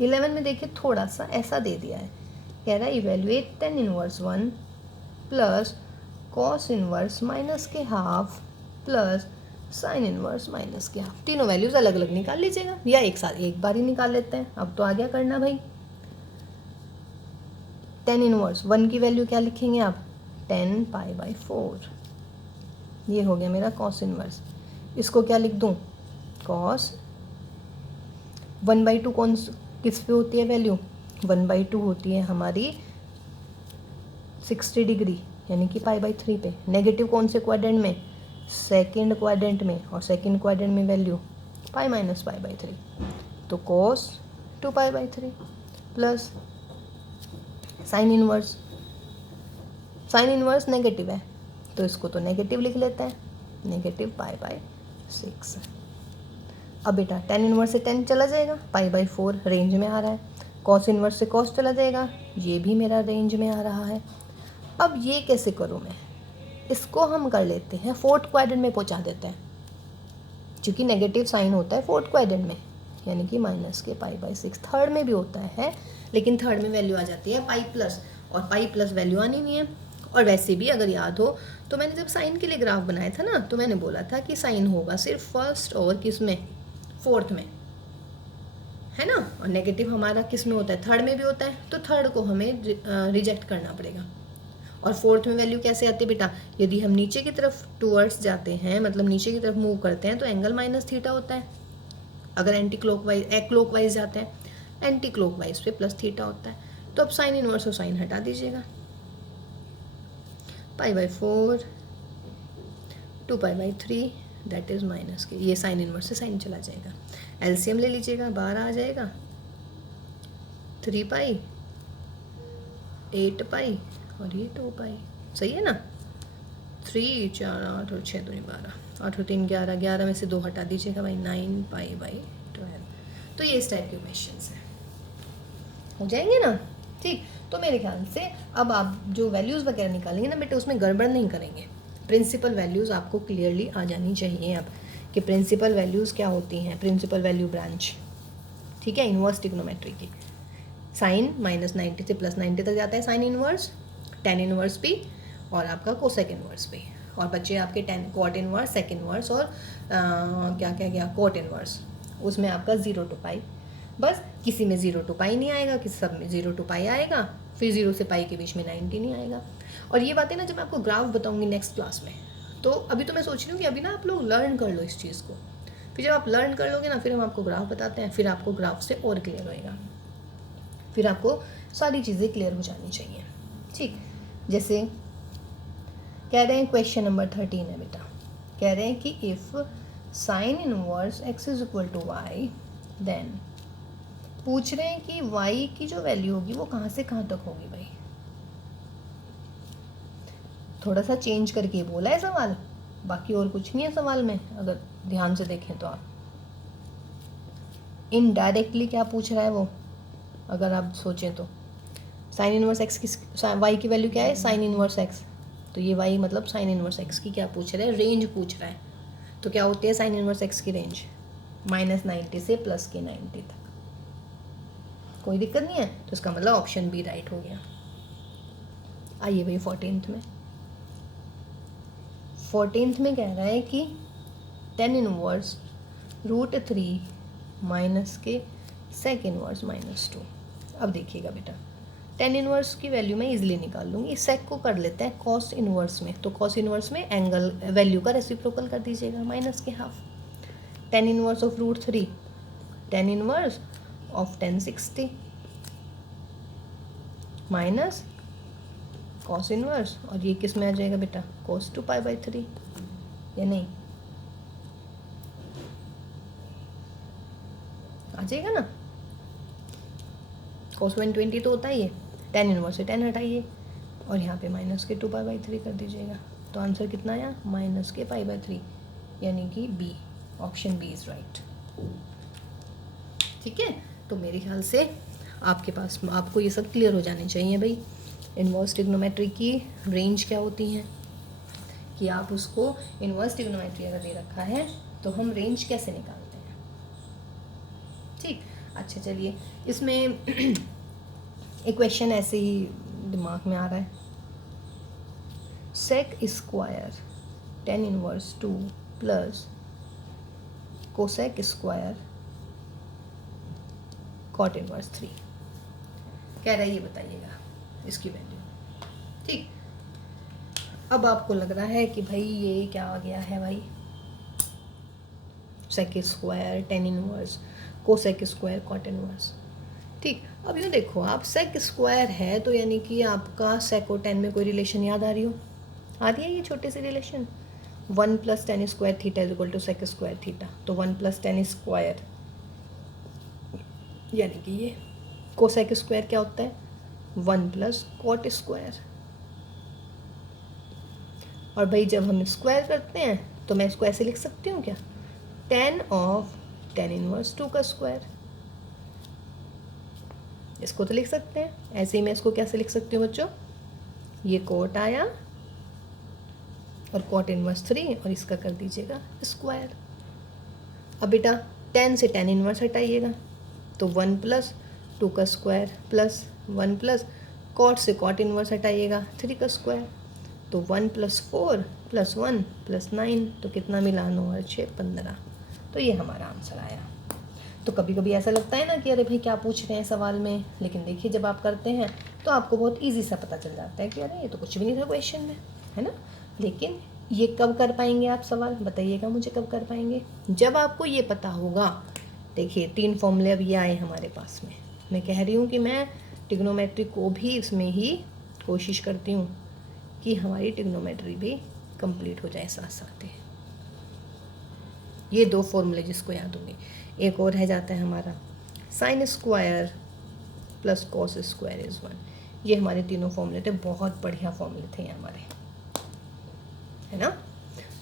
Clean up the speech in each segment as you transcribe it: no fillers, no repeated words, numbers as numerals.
11 में देखिए थोड़ा सा ऐसा दे दिया है, कह रहा है evaluate tan inverse 1 plus cos inverse minus के half plus sine inverse minus के हाफ। तीनों वैल्यूज़ अलग अलग निकाल लीजिएगा या एक साथ एक बार ही निकाल लेते हैं। अब तो आ गया करना भाई। tan इनवर्स 1 की वैल्यू क्या लिखेंगे आप, 10 पाई बाई 4। ये हो गया मेरा कॉस इनवर्स। इसको क्या लिख दूँ, कॉस 1/2 कौन किस पे होती है वैल्यू, 1/2 होती है हमारी 60 डिग्री यानी कि π/3 पे। नेगेटिव कौन से क्वाड्रेंट में, सेकंड क्वाड्रेंट में, और सेकंड क्वाड्रेंट में वैल्यू π - π/3, तो cos 2π/3 plus sine inverse. Sine inverse negative है तो इसको तो नेगेटिव लिख लेते हैं, नेगेटिव π/6। अब बेटा tan इनवर्स से tan चला जाएगा, π/4 रेंज में आ रहा है। cos इनवर्स से cos चला जाएगा, ये भी मेरा रेंज में आ रहा है। अब ये कैसे करूँ मैं, इसको हम कर लेते हैं फोर्थ क्वाड्रेंट में पहुंचा देते हैं, क्योंकि नेगेटिव साइन होता है फोर्थ क्वाड्रेंट में, यानी कि माइनस के π/6। थर्ड में भी होता है लेकिन थर्ड में वैल्यू आ जाती है π+, और π+ वैल्यू आनी नहीं है। और वैसे भी अगर याद हो तो मैंने जब साइन के लिए ग्राफ बनाया था ना, तो मैंने बोला था कि साइन होगा सिर्फ फर्स्ट और किस में, फोर्थ में, है ना। और नेगेटिव हमारा किस में होता है, थर्ड में भी होता है, तो थर्ड को हमें रिजेक्ट करना पड़ेगा। और फोर्थ में वैल्यू कैसे आती है बेटा, यदि हम नीचे की तरफ टूवर्ड्स जाते हैं, मतलब नीचे की तरफ मूव करते हैं, तो एंगल -θ होता है। अगर एंटी क्लॉकवाइज जाते हैं, एंटी क्लॉकवाइज पे +θ होता है। तो अब साइन इनवर्स और साइन हटा दीजिएगा, π/4 2π/3 दैट इज माइनस के, ये साइन इनवर्स से साइन चला जाएगा। एलसीएम ले लीजिएगा, 12 आ जाएगा, 3π 8π और ये 2π, सही है ना। 3 4 8 और 6 2 12, 8 और 3 11, 11 में से 2 हटा दीजिएगा भाई, 9π/12। तो ये इस टाइप के क्वेश्चंस हैं, हो जाएंगे ना। ठीक, तो मेरे ख्याल से अब आप जो वैल्यूज़ वगैरह निकालेंगे ना बेटे, उसमें गड़बड़ नहीं करेंगे। प्रिंसिपल वैल्यूज़ आपको क्लियरली आ जानी चाहिए अब, कि प्रिंसिपल वैल्यूज़ क्या होती हैं, प्रिंसिपल वैल्यू ब्रांच, ठीक है, इनवर्स ट्रिग्नोमेट्री की। साइन -90 से +90 तक जाता है साइन इनवर्स, tan इनवर्स भी, और आपका कोसेक इनवर्स भी। और बच्चे आपके कॉट इनवर्स, सेक इनवर्स, और क्या क्या क्या कॉट इनवर्स, उसमें आपका 0 to π। बस किसी में 0 to π नहीं आएगा, किसी सब में 0 to π आएगा, फिर 0 से π के बीच में 90 नहीं आएगा। और ये बातें ना जब मैं आपको ग्राफ बताऊंगी नेक्स्ट क्लास में, तो अभी तो मैं सोच रही हूँ कि अभी ना आप लोग लर्न कर लो इस चीज़ को, फिर जब आप लर्न कर लोगे ना, फिर हम आपको ग्राफ बताते हैं, फिर आपको ग्राफ से और क्लियर होएगा, फिर आपको सारी चीज़ें क्लियर हो जानी चाहिए। ठीक, जैसे कह रहे हैं क्वेश्चन नंबर 13 है बेटा, कह रहे हैं कि if sine inverse x is equal to Y, then पूछ रहे हैं कि y की जो वैल्यू होगी वो कहाँ से कहाँ तक होगी भाई। थोड़ा सा चेंज करके बोला है सवाल, बाकी और कुछ नहीं है सवाल में, अगर ध्यान से देखें तो आप इनडायरेक्टली क्या पूछ रहा है वो, अगर आप सोचें तो साइन इनवर्स x किस, y की वैल्यू क्या है, साइन इनवर्स x, तो ये y मतलब साइन इनवर्स x की क्या पूछ रहा है, रेंज पूछ रहा है। तो क्या होती है साइन इनवर्स x की रेंज, -90 से +90 तक। कोई दिक्कत नहीं है, तो इसका मतलब ऑप्शन बी राइट हो गया। आइए भाई 14th में कह रहा है कि tan इनवर्स √3 माइनस के सेक इनवर्स -2। अब देखिएगा बेटा, tan इनवर्स की वैल्यू मैं इजीली निकाल लूँगी, सेक को कर लेते हैं कॉस इनवर्स में, तो कॉस इनवर्स में एंगल वैल्यू का रेसिप्रोकल कर दीजिएगा, माइनस के half. tan inverse of √3, tan inverse of 1060 minus cos inverse, और ये किस में आ जाएगा बेटा, cos 2π/3, या नहीं आ जाएगा ना। cos 120 तो होता ही है, tan इनवर्स से tan हटाइए, और यहाँ पे माइनस के 2π/3 कर दीजिएगा, तो आंसर कितना आया, माइनस के π/3, यानी कि B, option B is right. ठीक है, तो मेरे ख्याल से आपके पास, आपको ये सब क्लियर हो जाने चाहिए भाई, इनवर्स ट्रिग्नोमेट्री की रेंज क्या होती है, कि आप उसको इनवर्स ट्रिग्नोमेट्री अगर दे रखा है तो हम रेंज कैसे निकालते हैं। ठीक, अच्छा चलिए, इसमें एक क्वेश्चन ऐसे ही दिमाग में आ रहा है, sec square tan inverse 2 plus cosec square cot inverse 3 कह रहा है, ये बताइएगा इसकी वैल्यू। ठीक, अब आपको लग रहा है कि भाई ये क्या आ गया है भाई, sec square tan inverse cosec square cot inverse. ठीक, अब ये देखो, आप सेक स्क्वायर है तो यानी कि आपका सेक और टेन में कोई रिलेशन याद आ रही हो, आ रही है ये छोटे से relation, 1 plus tan square theta is equal to sec square theta. तो 1 प्लस टेन स्क्वायर यानी कि ये कोसेक स्क्वायर क्या होता है, 1 प्लस कॉट स्क्वायर। और भाई जब हम स्क्वायर करते हैं तो मैं इसको ऐसे लिख सकती हूँ क्या, 10 ऑफ टेन इनवर्स 2 का स्क्वायर, इसको तो लिख सकते हैं। ऐसे ही मैं इसको कैसे लिख सकती हूँ बच्चों, ये कोट आया और कॉट इनवर्स 3 और इसका कर दीजिएगा स्क्वायर। अब बेटा 10 से टेन इनवर्स हटाइएगा तो 1 प्लस 2 का स्क्वायर प्लस 1 प्लस कॉट से कॉट इनवर्स हटाइएगा 3 का स्क्वायर, तो 1 प्लस 4 प्लस 1 प्लस 9, तो कितना मिला, 9 और 6 15। तो ये हमारा आंसर आया। तो कभी कभी ऐसा लगता है ना कि अरे भाई क्या पूछ रहे हैं सवाल में, लेकिन देखिए जब आप करते हैं तो आपको बहुत इजी सा पता चल जाता है कि अरे ये तो कुछ भी नहीं था क्वेश्चन में, है ना। लेकिन ये कब कर पाएंगे आप, सवाल बताइएगा मुझे कब कर पाएंगे, जब आपको ये पता होगा। देखिए 3 फॉर्मूले अब ये आए हमारे पास में, मैं कह रही हूँ कि मैं ट्रिग्नोमेट्री को भी इसमें ही कोशिश करती हूँ कि हमारी ट्रिग्नोमेट्री भी कंप्लीट हो जाए साथ साथ ही। ये 2 फॉर्मूले जिसको याद होंगे, एक और रह जाता है हमारा sine square plus cos square is 1। ये हमारे तीनों फॉर्मूले थे, बहुत बढ़िया फॉर्मूले थे ये हमारे, है ना,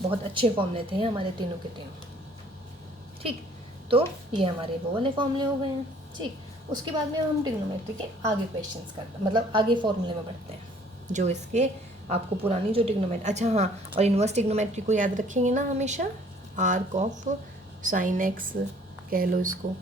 बहुत अच्छे फॉर्मूले थे हमारे तीनों के तीनों। ठीक, तो ये हमारे वो वाले फॉर्मूले हो गए हैं। ठीक, उसके बाद में हम ट्रिग्नोमेट्री के आगे क्वेश्चंस करते, मतलब आगे फॉर्मूले में बढ़ते हैं जो इसके आपको पुरानी जो ट्रिग्नोमेट्री, अच्छा हाँ, और इन्वर्स ट्रिग्नोमेट्री को याद रखेंगे ना हमेशा, आर्क ऑफ साइन एक्स कह लो इसको,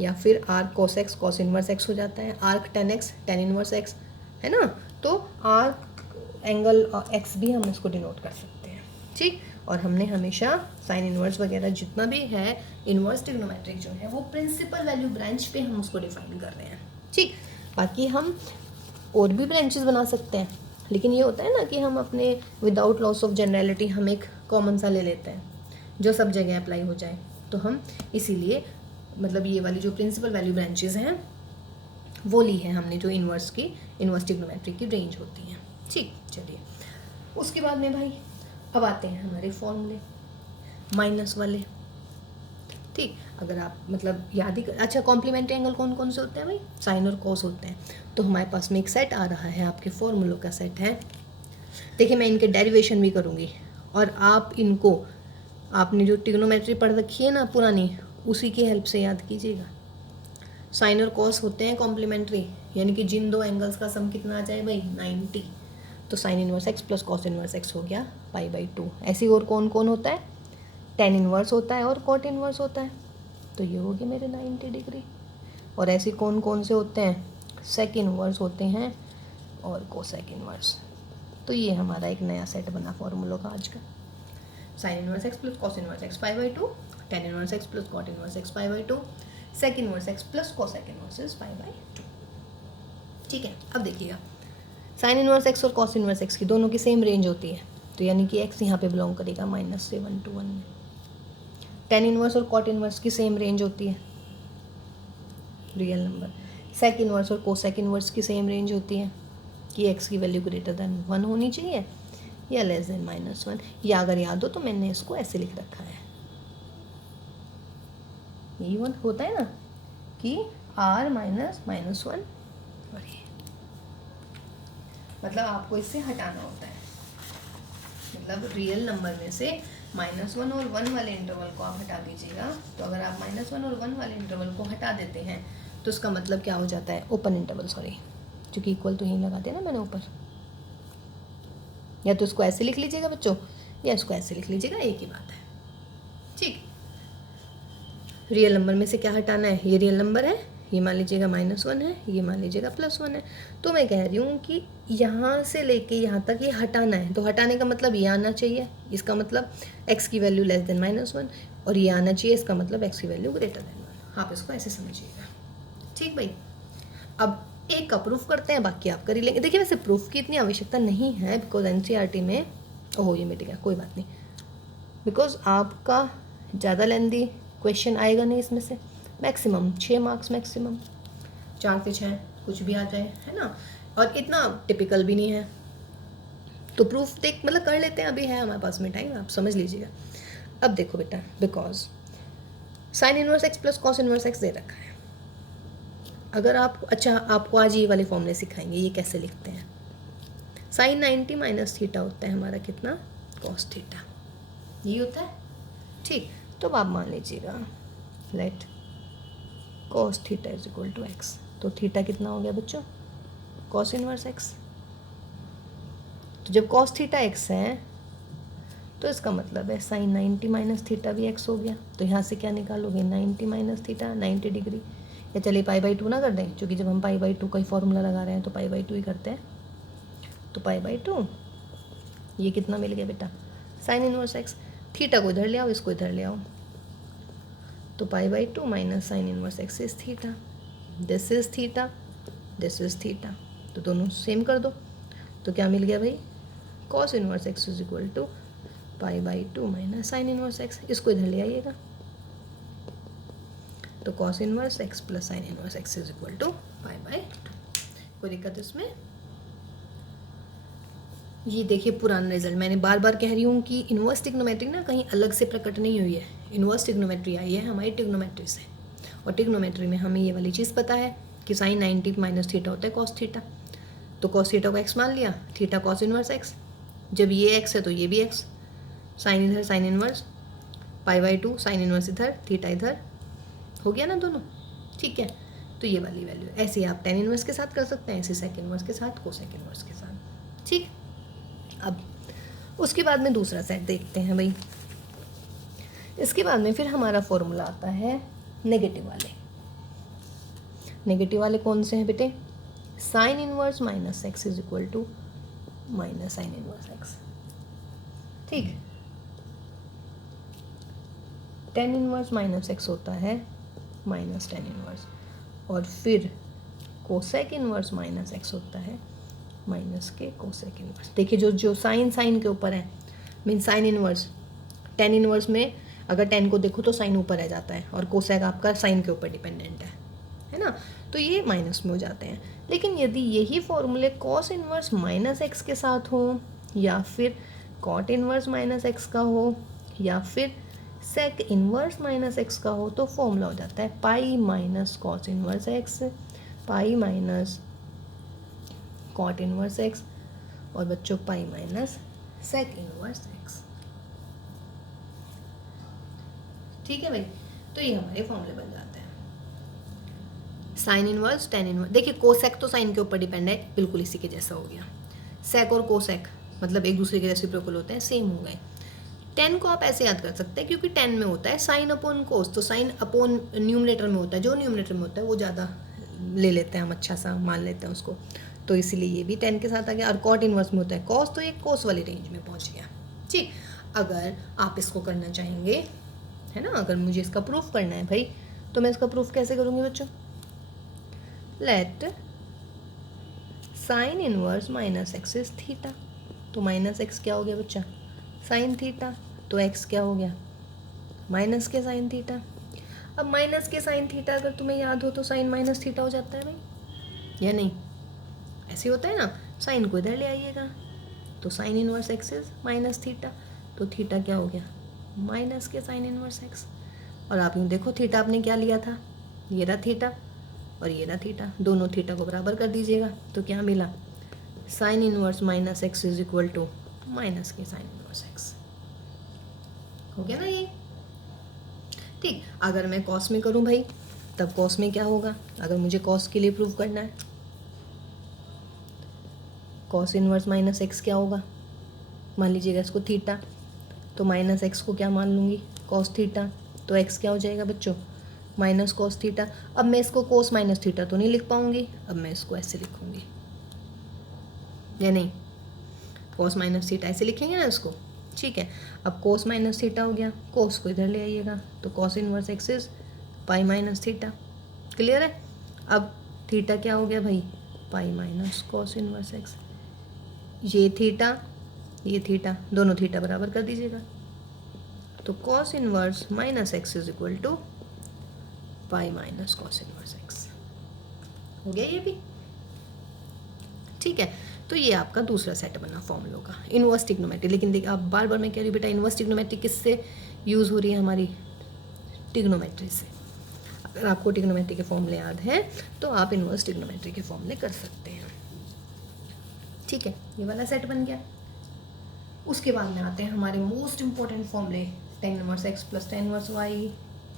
या फिर arc cos x cos inverse x हो जाता है, arc ten x ten inverse x, है ना। तो आर्क एंगल एक्स भी हम इसको डिनोट कर सकते हैं। ठीक, और हमने हमेशा साइन इनवर्स वगैरह जितना भी है इनवर्स ट्रिग्नोमेट्रिक जो है वो प्रिंसिपल वैल्यू ब्रांच पे हम उसको डिफाइन कर रहे हैं। ठीक, बाकी हम और भी ब्रांचेस बना सकते हैं, लेकिन ये होता है ना कि हम अपने विदाउट लॉस ऑफ जनरलिटी हम एक कॉमन सा ले लेते हैं जो सब जगह अप्लाई हो जाए, तो हम इसीलिए मतलब ये वाली जो प्रिंसिपल वैल्यू ब्रांचेस हैं वो ली है हमने, जो इन्वर्स ट्रिग्नोमेट्री की रेंज होती हैं। ठीक, चलिए उसके बाद में भाई अब आते हैं हमारे फॉर्मूले माइनस वाले। ठीक, अगर आप मतलब याद ही अच्छा कॉम्प्लीमेंट्री एंगल कौन कौन से होते हैं भाई, साइन और कॉस होते हैं। तो हमारे पास में एक सेट आ रहा है, आपके फॉर्मूलों का सेट है। देखिए मैं इनके डेरिवेशन भी करूँगी और आप इनको, आपने जो ट्रिग्नोमेट्री पढ़ रखी है ना पुरानी, उसी की हेल्प से याद कीजिएगा। साइन और कॉस होते हैं कॉम्प्लीमेंट्री, यानी कि जिन 2 एंगल्स का सम कितना आ जाए भाई 90, तो sign inverse x plus cos inverse x हो गया π/2। ऐसे और कौन कौन होता है, टेन इनवर्स होता है और कॉट इनवर्स होता है, तो ये हो गए मेरे 90 डिग्री। और ऐसे कौन कौन से होते हैं, सेक इनवर्स होते हैं और कोसेक इनवर्स। तो ये हमारा एक नया सेट बना फॉर्मूलों का आज का, sine inverse x plus cos inverse x π/2, tan inverse x plus cot inverse x π/2, sec inverse x plus cosec inverse x π/2। ठीक है, अब देखिएगा साइन इनवर्स एक्स और कॉस इनवर्स एक्स की दोनों की सेम रेंज होती है, तो यानी कि एक्स यहाँ पे बिलोंग करेगा -7 to 1 में। टेन इनवर्स और कॉट इनवर्स की सेम रेंज होती है, रियल नंबर। सेक इनवर्स और कोसेक इनवर्स की सेम रेंज होती है कि एक्स की वैल्यू ग्रेटर देन 1 होनी चाहिए या लेस देन -1। या अगर याद हो तो मैंने इसको ऐसे लिख रखा है, यही होता है ना कि r -1 और ये मतलब आपको इससे हटाना होता है, मतलब रियल नंबर में से -1 और 1 वाले इंटरवल को आप हटा दीजिएगा। तो अगर आप -1 और 1 वाले इंटरवल को हटा देते हैं तो उसका मतलब क्या हो जाता है, ओपन इंटरवल, सॉरी क्योंकि इक्वल तो यहीं लगा दिया ना मैंने ऊपर। या तो इसको ऐसे लिख लीजिएगा बच्चों, या इसको ऐसे लिख लीजिएगा, एक ही बात है। ठीक, रियल नंबर में से क्या हटाना है, ये रियल नंबर है, ये मान लीजिएगा -1 है, ये मान लीजिएगा +1 है। तो मैं कह रही हूँ कि यहाँ से लेके यहाँ तक ये हटाना है, तो हटाने का मतलब ये आना चाहिए, इसका मतलब x की वैल्यू लेस देन -1, और ये आना चाहिए, इसका मतलब x की वैल्यू ग्रेटर देन 1। आप इसको ऐसे समझिएगा, ठीक भाई। अब एक का प्रूफ करते हैं, बाकी आप कर ही लेंगे। देखिए वैसे प्रूफ की इतनी आवश्यकता नहीं है, बिकॉज NCERT में, ओहो ये मिट गया, कोई बात नहीं, बिकॉज आपका ज़्यादा लेंदी क्वेश्चन आएगा नहीं इसमें से, मैक्सिमम 6 मार्क्स, मैक्सिमम 4 से 6 कुछ भी आ जाए, है ना, और इतना टिपिकल भी नहीं है। तो प्रूफ देख मतलब कर लेते हैं, अभी है हमारे पास में टाइम, आप समझ लीजिएगा। अब देखो बेटा, because sine inverse x plus cos inverse x दे रखा है, अगर आप, अच्छा आपको आज ये वाले फॉर्मूले सिखाएंगे, ये कैसे लिखते हैं। साइन 90 माइनस थीटा होता है हमारा कितना, कॉस थीटा, ये होता है, ठीक। तो अब आप मान लीजिएगा let cos theta is equal to X, तो थीटा कितना हो गया बच्चों, कॉस इनवर्स एक्स। तो जब कॉस थीटा एक्स है तो इसका मतलब है साइन 90 माइनस थीटा भी एक्स हो गया। तो यहाँ से क्या निकालोगे, 90 माइनस थीटा 90 डिग्री, या चलिए π/2 ना कर दें, क्योंकि जब हम π/2 का ही फॉर्मूला लगा रहे हैं तो π/2 ही करते हैं। तो π/2 ये कितना मिल गया बेटा, साइन इनवर्स एक्स। थीटा को इधर ले आओ, इसको इधर ले आओ, तो π/2 minus sine inverse x is theta, this is theta, this is theta, तो दोनों सेम कर दो। तो क्या मिल गया भाई, cos inverse x is equal to π/2 minus sine inverse x, इसको इधर ले आइएगा, तो cos inverse x plus sine inverse x is equal to π/2। कोई दिक्कत इसमें, ये देखिए पुराना रिजल्ट, मैंने बार बार कह रही हूँ कि इन्वर्स ट्रिग्नोमेट्री ना कहीं अलग से प्रकट नहीं हुई है, इन्वर्स ट्रिग्नोमेट्री आई है हमारी ट्रिग्नोमेट्री से, और ट्रिग्नोमेट्री में हमें ये वाली चीज़ पता है कि साइन 90 माइनस थीटा होता है कॉस थीटा, तो कॉस थीटा को एक्स मान लिया, थीटा कॉस इनवर्स एक्स, जब ये एक्स है तो ये भी एक्स, साइन इधर साइन इनवर्स, π/2 साइन इनवर्स इधर, थीटा इधर, हो गया ना दोनों, ठीक है। तो ये वाली वैल्यू ऐसे ही आप टेन इनवर्स के साथ कर सकते हैं, ऐसे सेक इनवर्स के साथ, कोसेक इनवर्स के साथ, ठीक। अब उसके बाद में दूसरा सेट देखते हैं भाई, इसके बाद में फिर हमारा फॉर्मूला आता है नेगेटिव वाले। नेगेटिव वाले कौन से हैं बेटे, sine inverse minus x is equal to minus sine inverse X, ठीक। टेन इनवर्स माइनस एक्स होता है माइनस टेन इनवर्स, और फिर कोसेक इनवर्स माइनस एक्स होता है माइनस के कोसेक इनवर्स। देखिए जो साइन के ऊपर है, mean sine inverse, tan inverse में अगर टेन को देखो तो साइन ऊपर रह जाता है, और कोसेक आपका साइन के ऊपर डिपेंडेंट है ना, तो ये माइनस में हो जाते हैं। लेकिन यदि यही फॉर्मूले कॉस इनवर्स माइनस एक्स के साथ हो, या फिर कॉट इनवर्स माइनस एक्स का हो, या फिर सेक इनवर्स माइनस एक्स का हो, तो फॉर्मूला हो जाता है pi minus cos inverse X, pi minus cot inverse x, और बच्चों pi minus sec inverse X, ठीक है भाई। तो ये हमारे फॉर्मूले बन जाते हैं, साइन इनवर्स टेन इनवर्स। देखिए कोसेक तो साइन के ऊपर डिपेंड है, बिल्कुल इसी के जैसा हो गया, सेक और कोसेक मतलब एक दूसरे के रेसिप्रोकल होते हैं, सेम हो गए। टेन को आप ऐसे याद कर सकते हैं, क्योंकि टेन में होता है साइन अपॉन कोस, तो साइन अपॉन न्यूमरेटर में होता है, जो न्यूमरेटर में होता है वो ज़्यादा ले लेते हैं हम, अच्छा सा मान लेते हैं उसको, तो इसलिए ये भी 10 के साथ आ गया। और कॉट इनवर्स में होता है कॉस, तो ये कोस वाली रेंज में पहुंच गया, ठीक। अगर आप इसको करना चाहेंगे, है ना, अगर मुझे इसका प्रूफ करना है भाई, तो मैं इसका प्रूफ कैसे करूँगी बच्चों, late sign inverse minus x is theta, तो माइनस एक्स क्या हो गया बच्चा, साइन थीटा, तो एक्स क्या हो गया, माइनस के साइन थीटा। अब माइनस के साइन थीटा अगर तुम्हें याद हो तो साइन माइनस थीटा हो जाता है भाई, या नहीं, ऐसे होता है ना, साइन को इधर ले आइएगा, तो sign inverse x is minus theta, तो थीटा क्या हो गया, माइनस के साइन इनवर्स एक्स। और आप यूँ देखो थीटा आपने क्या लिया था, ये रहा थीटा और ये रहा थीटा, दोनों थीटा को बराबर कर दीजिएगा, तो क्या मिला, sine inverse minus x is equal to minus के साइन इनवर्स एक्स, हो गया ना ये, ठीक। अगर मैं कॉस में करूं भाई, तब कॉस में क्या होगा, अगर मुझे कॉस के लिए प्रूव करना है, कॉस इनवर्स माइनस एक्स क्या होगा, मान लीजिएगा इसको थीटा, तो माइनस एक्स को क्या मान लूँगी, कॉस थीटा, तो एक्स क्या हो जाएगा बच्चों, माइनस कॉस थीटा। अब मैं इसको कोस माइनस थीटा तो नहीं लिख पाऊंगी, अब मैं इसको ऐसे लिखूंगी या नहीं, कोस माइनस थीटा ऐसे लिखेंगे ना इसको, ठीक है। अब कोस माइनस थीटा हो गया, कोस को इधर ले आइएगा तो cos inverse x is pi minus theta, clear है। अब थीटा क्या हो गया भाई, pi minus cos inverse x, ये थीटा दोनों थीटा बराबर कर दीजिएगा, तो cos inverse minus x is equal to pi minus cos inverse x, हो गया ये भी, ठीक है। तो ये आपका दूसरा सेट बना फॉर्मूलों का, इनवर्स ट्रिग्नोमेट्री। लेकिन देखिए आप बार बार मैं कह रही हूँ बेटा, इनवर्स ट्रिग्नोमेट्री किससे यूज़ हो रही है हमारी, ट्रिग्नोमेट्री से। अगर आपको ट्रिग्नोमेट्री के फॉर्मूले याद हैं तो आप इनवर्स ट्रिग्नोमेट्री के फॉर्मूले कर सकते हैं, ठीक है। ये वाला सेट बन गया। उसके बाद में आते हैं हमारे मोस्ट इंपॉर्टेंट फॉर्मूले, tan inverse x plus tan inverse y,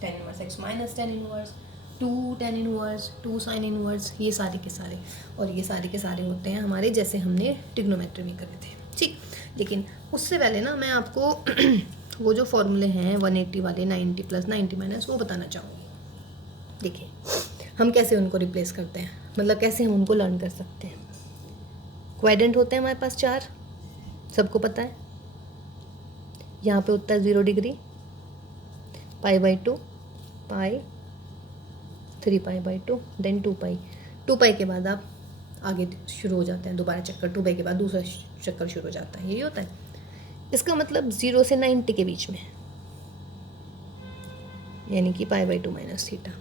tan inverse x minus tan inverse, 2 tan inverse, 2 sine inverse, ये सारे के सारे, और ये सारे के सारे होते हैं हमारे जैसे हमने ट्रिग्नोमेट्री में करे थे, ठीक। लेकिन उससे पहले ना मैं आपको वो जो फॉर्मूले हैं 180 वाले, 90 प्लस 90 माइनस, वो बताना चाहूँगी। देखिए हम कैसे उनको रिप्लेस करते हैं, मतलब कैसे हम उनको लर्न कर सकते हैं। क्वाड्रेंट होते हैं हमारे पास 4, सबको पता है। यहाँ पे होता है 0 डिग्री, π/2, पाई, 3π/2, देन 2π। 2π के बाद आप आगे शुरू हो जाते हैं दोबारा चक्कर, 2π के बाद दूसरा चक्कर शुरू हो जाता है, यही होता है। इसका मतलब 0 से 90 के बीच में, यानी कि π/2 माइनस थीटा।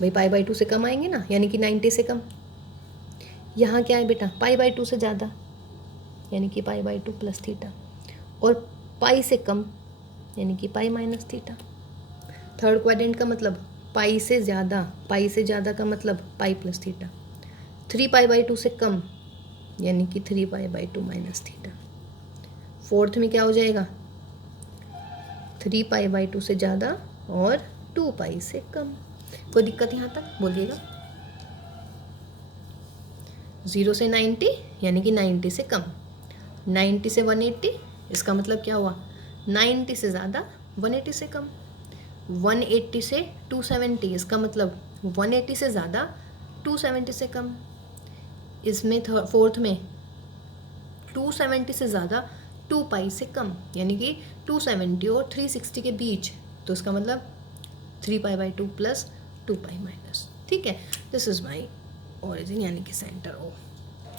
भाई π/2 से कम आएंगे ना, यानी कि 90 से कम। यहाँ क्या है बेटा, π/2 से ज़्यादा, यानी कि π/2 प्लस थीटा, और पाई से कम, यानी कि पाई माइनस थीटा। थर्ड क्वाड्रेंट का मतलब पाई से ज़्यादा का मतलब पाई प्लस थीटा। 3π/2 से कम, यानी कि 3π/2 माइनस थीटा। फोर्थ में क्या हो जाएगा, 3π/2 से ज़्यादा और 2π से कम। कोई दिक्कत यहाँ तक बोलिएगा। 0 से 90 यानी कि 90 से कम, 90 से 180, इसका मतलब क्या हुआ, 90 से ज़्यादा 180 से कम, 180 से 270, इसका मतलब 180 से ज़्यादा 270 से कम। इसमें फोर्थ में 270 से ज़्यादा 2π से कम, यानी कि 270 और 360 के बीच, तो इसका मतलब 3π/2 प्लस 2π माइनस, ठीक है। दिस इज़ माई ओरिजिन, यानी कि सेंटर ओ,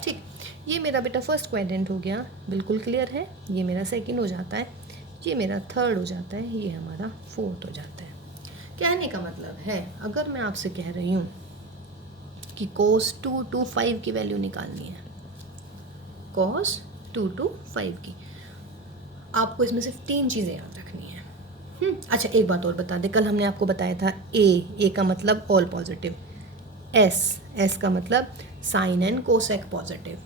ठीक। ये मेरा बेटा फर्स्ट क्वाड्रेंट हो गया, बिल्कुल क्लियर है। ये मेरा सेकंड हो जाता है, ये मेरा थर्ड हो जाता है, ये हमारा फोर्थ हो जाता है। कहने का मतलब है, अगर मैं आपसे कह रही हूँ कि cos 2 to 5 की वैल्यू निकालनी है, cos 2 to 5 की, आपको इसमें सिर्फ 3 चीज़ें याद रखनी है। अच्छा एक बात और बता दे, कल हमने आपको बताया था ए का मतलब ऑल पॉजिटिव, एस का मतलब sine and cosec positive,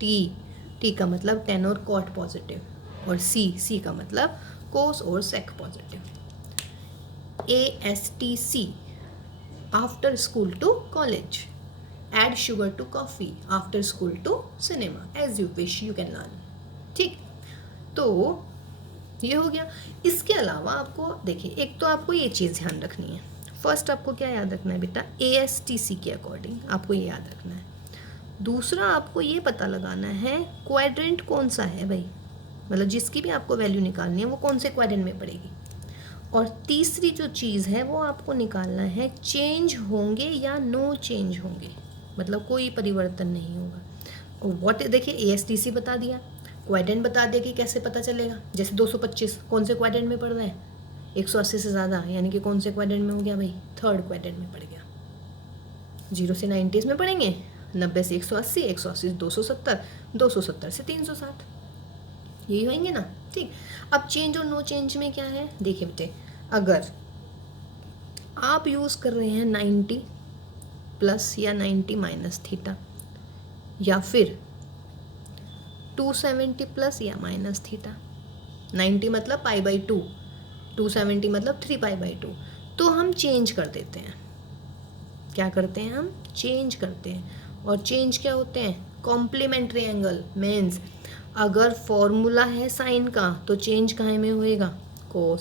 T का मतलब टेन और कॉट पॉजिटिव, और सी का मतलब कोस और sec positive. ASTC, after school to college, add sugar to coffee, after school to cinema, as you wish you can learn, ठीक। तो ये हो गया। इसके अलावा आपको देखिए, एक तो आपको ये चीज़ ध्यान रखनी है, फर्स्ट आपको क्या याद रखना है बेटा, ASTC के अकॉर्डिंग आपको ये याद रखना है। दूसरा आपको ये पता लगाना है क्वाड्रेंट कौन सा है भाई, मतलब जिसकी भी आपको वैल्यू निकालनी है वो कौन से क्वाड्रेंट में पड़ेगी। और तीसरी जो चीज़ है वो आपको निकालना है चेंज होंगे या नो चेंज होंगे, मतलब कोई परिवर्तन नहीं होगा। व्हाट देखिए ASTC बता दिया, क्वाड्रेंट बता दिया कि कैसे पता चलेगा। जैसे 225 कौन से क्वाड्रेंट में पड़ रहा है, 180 से ज़्यादा, यानी कि कौन से क्वाड्रेंट में हो गया भाई, थर्ड क्वाड्रेंट में पड़ गया। 0 से 90 में पड़ेंगे, 90 से 180, 180 से 270, 270 से 360, यही होंगे ना, ठीक। अब चेंज और नो चेंज में क्या है, देखिए बेटे, अगर आप यूज़ कर रहे हैं 90 प्लस या 90 माइनस थीटा, या फिर 270 प्लस या माइनस थीटा, 90 मतलब π/2, 270 मतलब 3π/2, तो हम चेंज कर देते हैं। क्या करते हैं, हम चेंज करते हैं। और चेंज क्या होते हैं, कॉम्प्लीमेंट्री एंगल, मीन्स अगर फॉर्मूला है साइन का तो चेंज कहाँ में होएगा, कोस